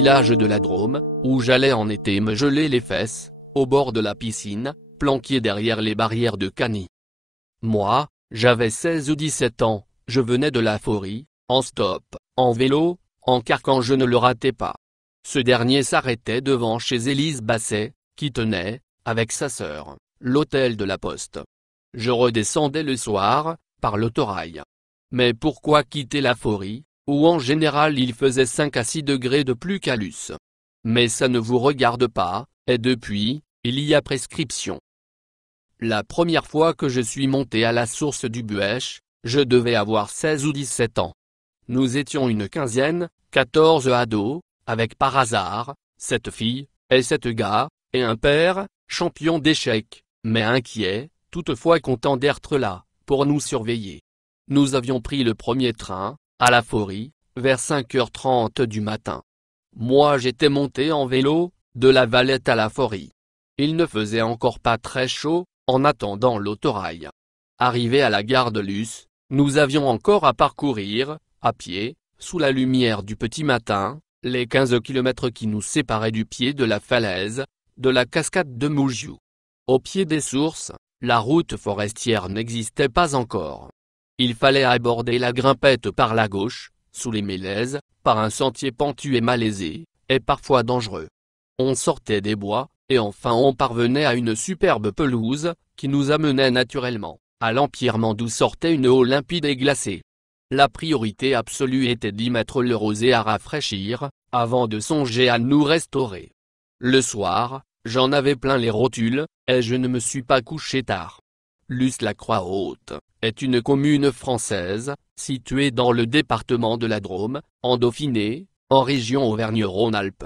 village de la Drôme, où j'allais en été me geler les fesses, au bord de la piscine, planqué derrière les barrières de Cany. Moi, j'avais 16 ou 17 ans, je venais de la Forêt, en stop, en vélo, en car quand je ne le ratais pas. Ce dernier s'arrêtait devant chez Élise Basset, qui tenait, avec sa sœur, l'hôtel de la Poste. Je redescendais le soir, par l'autorail. Mais pourquoi quitter la Forêt, où en général il faisait 5 à 6 degrés de plus qu'à Luce? Mais ça ne vous regarde pas, et depuis, il y a prescription. La première fois que je suis monté à la source du Buëch, je devais avoir 16 ou 17 ans. Nous étions une quinzaine, 14 ados, avec par hasard, cette fille, et cette gars, et un père, champion d'échecs, mais inquiet, toutefois content d'être là, pour nous surveiller. Nous avions pris le premier train, à la Forêt, vers 5h30 du matin. Moi j'étais monté en vélo, de la Valette à la Forêt. Il ne faisait encore pas très chaud, en attendant l'autorail. Arrivé à la gare de Luce, nous avions encore à parcourir, à pied, sous la lumière du petit matin, les 15 kilomètres qui nous séparaient du pied de la falaise, de la cascade de Mougiou. Au pied des sources, la route forestière n'existait pas encore. Il fallait aborder la Grimpette par la gauche, sous les mélèzes, par un sentier pentu et malaisé, et parfois dangereux. On sortait des bois, et enfin on parvenait à une superbe pelouse, qui nous amenait naturellement, à l'empierrement d'où sortait une eau limpide et glacée. La priorité absolue était d'y mettre le rosé à rafraîchir, avant de songer à nous restaurer. Le soir, j'en avais plein les rotules, et je ne me suis pas couché tard. Luce-la-Croix-Haute est une commune française, située dans le département de la Drôme, en Dauphiné, en région Auvergne-Rhône-Alpes.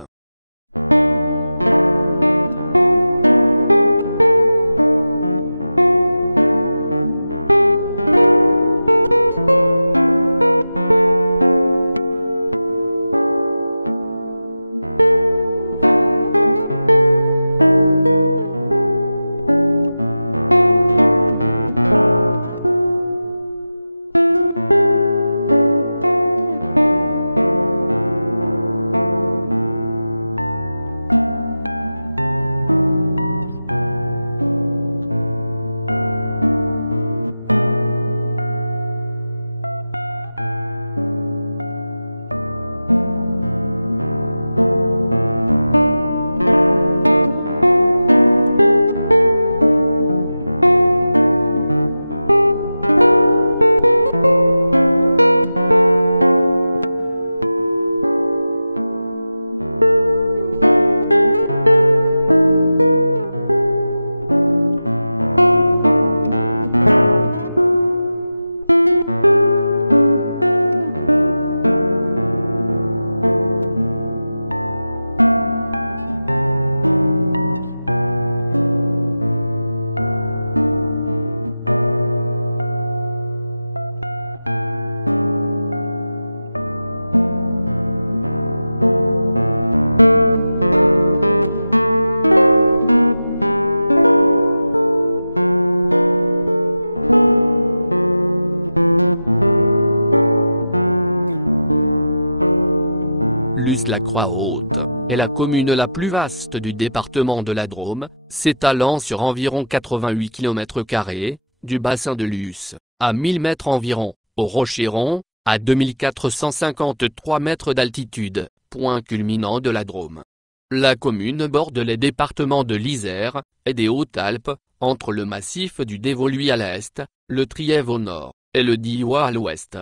Luce-la-Croix-Haute est la commune la plus vaste du département de la Drôme, s'étalant sur environ 88 km², du bassin de Luce, à 1000 mètres environ, au Rocheron, à 2453 mètres d'altitude, point culminant de la Drôme. La commune borde les départements de l'Isère et des Hautes-Alpes, entre le massif du Dévoluy à l'est, le Trièves au nord, et le Diois à l'ouest.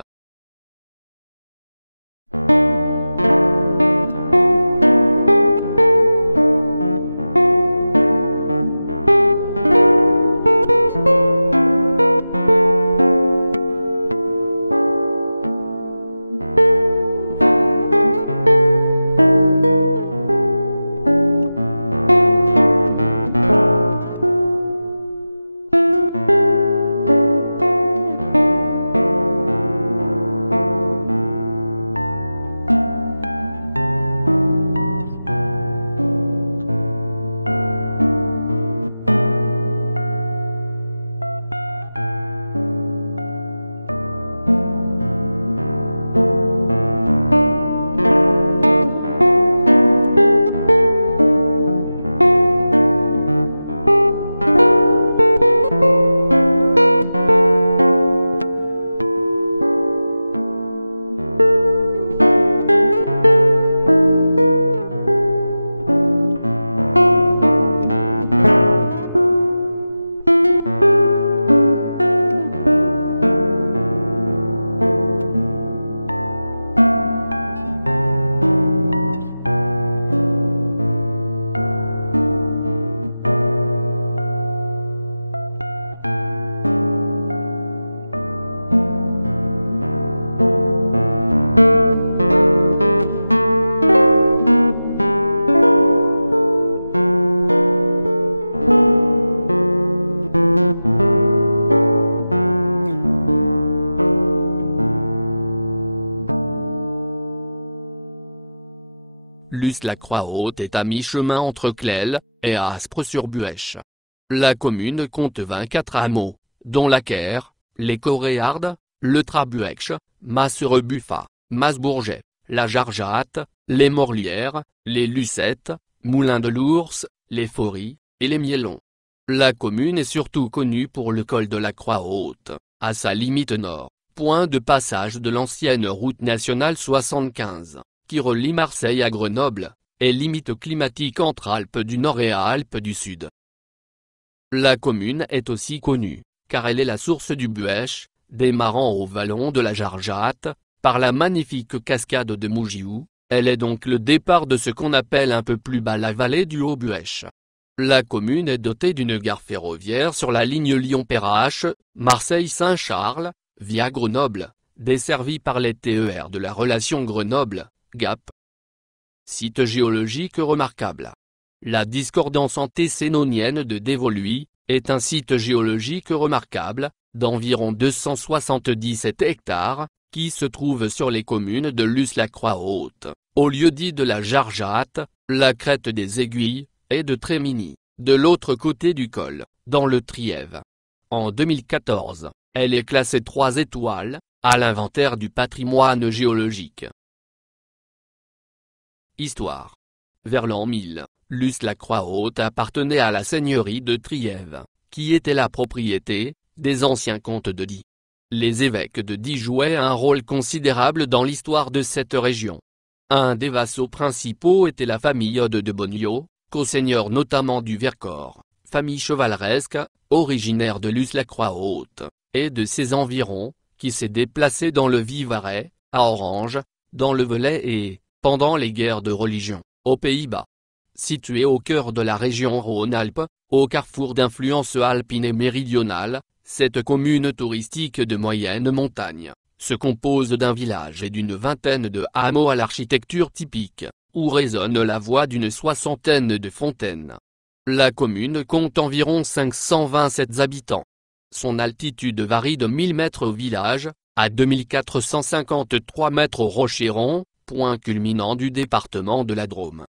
Luce-la-Croix-Haute est à mi-chemin entre Clel et Aspres-sur-Buëche. La commune compte 24 hameaux, dont la Caire, les Coréardes, le Trabuèche, Masserebuffat, Masbourget, la Jargeatte, les Morlières, les Lucettes, Moulins de l'Ours, les Fories, et les Miellons. La commune est surtout connue pour le col de la Croix-Haute, à sa limite nord, point de passage de l'ancienne route nationale 75, qui relie Marseille à Grenoble, et limite climatique entre Alpes du Nord et Alpes du Sud. La commune est aussi connue, car elle est la source du Buëche, démarrant au vallon de la Jargeatte, par la magnifique cascade de Mougiou. Elle est donc le départ de ce qu'on appelle un peu plus bas la vallée du Haut-Buëche. La commune est dotée d'une gare ferroviaire sur la ligne Lyon-Perrache, Marseille-Saint-Charles, via Grenoble, desservie par les TER de la relation Grenoble-Gap. Site géologique remarquable. La discordance antécénonienne de Dévoluy est un site géologique remarquable, d'environ 277 hectares, qui se trouve sur les communes de Luce-la-Croix-Haute, au lieu-dit de la Jargeatte, la crête des Aiguilles, et de Trémigny, de l'autre côté du col, dans le Trièves. En 2014, elle est classée 3 étoiles, à l'inventaire du patrimoine géologique. Histoire. Vers l'an 1000, Luce-la-Croix-Haute appartenait à la seigneurie de Trièves, qui était la propriété des anciens comtes de Die. Les évêques de Die jouaient un rôle considérable dans l'histoire de cette région. Un des vassaux principaux était la famille de Bonniot, co-seigneur notamment du Vercors, famille chevaleresque, originaire de Luce-la-Croix-Haute, et de ses environs, qui s'est déplacée dans le Vivarais, à Orange, dans le Velay et, pendant les guerres de religion, aux Pays-Bas. Située au cœur de la région Rhône-Alpes, au carrefour d'influences alpines et méridionales, cette commune touristique de moyenne montagne se compose d'un village et d'une vingtaine de hameaux à l'architecture typique, où résonne la voix d'une soixantaine de fontaines. La commune compte environ 527 habitants. Son altitude varie de 1000 mètres au village, à 2453 mètres au Rocheron, point culminant du département de la Drôme.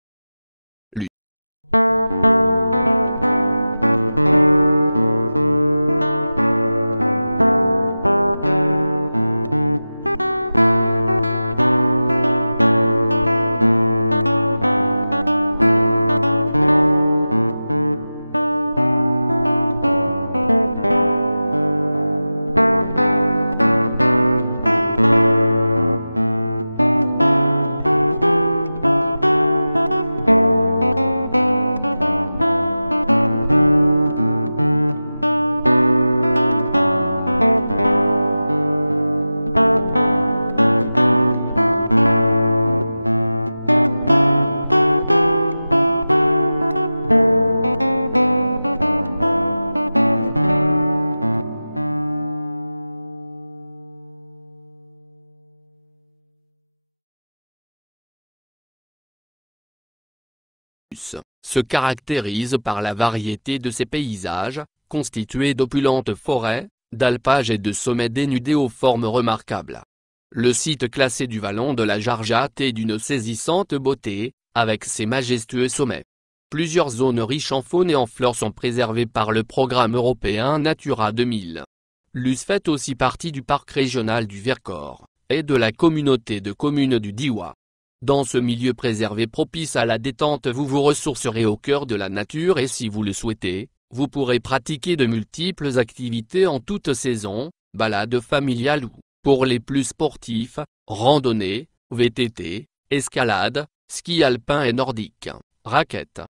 Se caractérise par la variété de ses paysages, constitués d'opulentes forêts, d'alpages et de sommets dénudés aux formes remarquables. Le site classé du vallon de la Jargeatte est d'une saisissante beauté, avec ses majestueux sommets. Plusieurs zones riches en faune et en flore sont préservées par le programme européen Natura 2000. Luce fait aussi partie du parc régional du Vercors, et de la communauté de communes du Diois. Dans ce milieu préservé propice à la détente, vous vous ressourcerez au cœur de la nature et si vous le souhaitez, vous pourrez pratiquer de multiples activités en toute saison, balades familiales ou, pour les plus sportifs, randonnée, VTT, escalade, ski alpin et nordique, raquettes.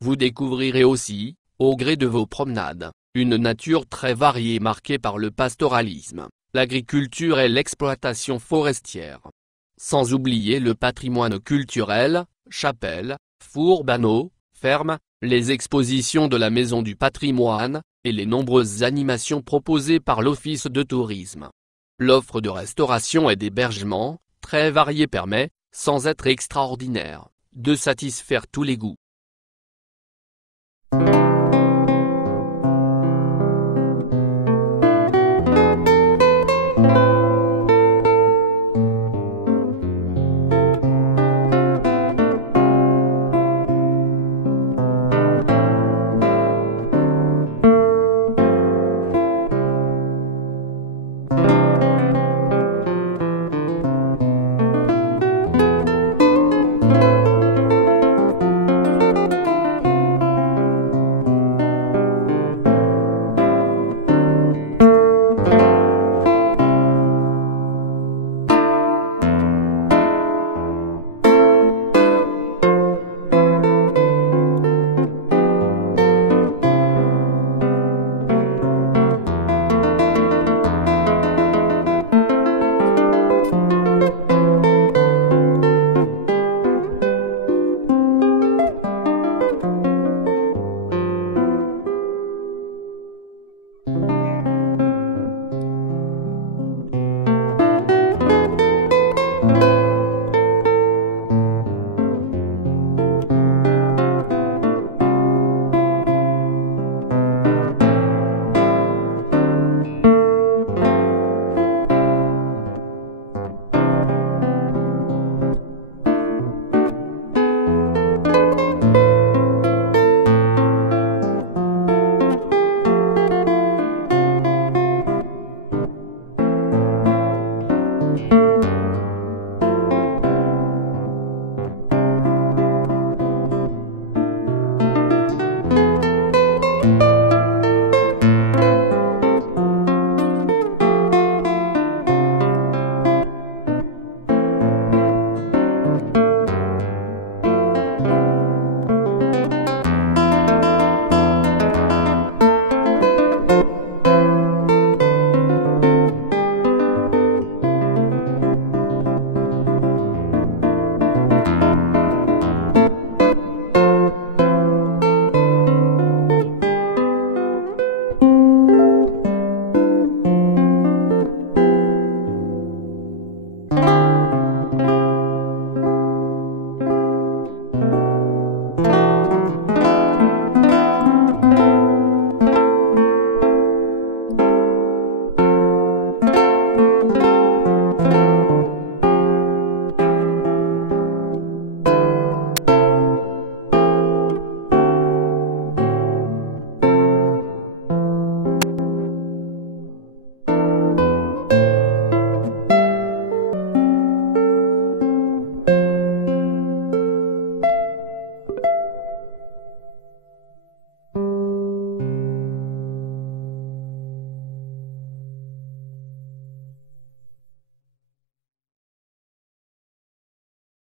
Vous découvrirez aussi, au gré de vos promenades, une nature très variée marquée par le pastoralisme, l'agriculture et l'exploitation forestière. Sans oublier le patrimoine culturel, chapelles, fours banaux, fermes, les expositions de la Maison du patrimoine, et les nombreuses animations proposées par l'Office de tourisme. L'offre de restauration et d'hébergement, très variée permet, sans être extraordinaire, de satisfaire tous les goûts.